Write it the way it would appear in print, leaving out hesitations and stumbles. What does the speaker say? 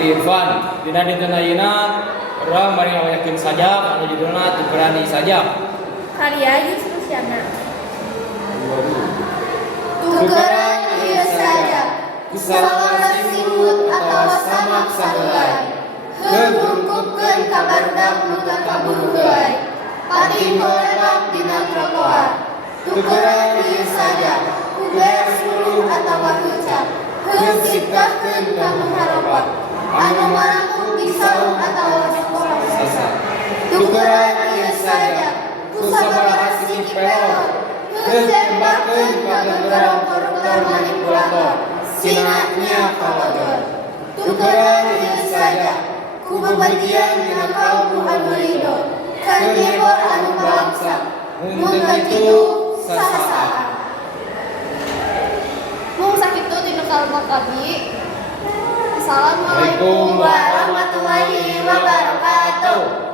Abdi Irfan. Dina dinten ayeuna urang bari ngayakeun sajak anu judulna Tukeran Sajak. Karya Yusuf Yana. Tukeran ieu sajak kusabaraha simut atawa samak saheulay. Heuh kabarudak nu teu kaburu heulay. Pati kolemak dina trotoar. Tukeran ieu sajak ku beas puluh atawa heucap. Heuh ciptakeun ka muharopat. Anu marangkung pisau atawa sekolah sasa. Tukeran ieu sajak ku sabaraha siji pelot. Heuh tembakeun ka beberapa koruptor manipulator. Sinatnya kalodor. Tukeran ieu sajak ku bebagian dina kaum anu ridho. Keur nyebor anu balaksa. Mun kitu sasaaan. Mung sakitu tina kalma kabi. Assalamualaikum Assalamualaikum warahmatullahi wabarakatuh.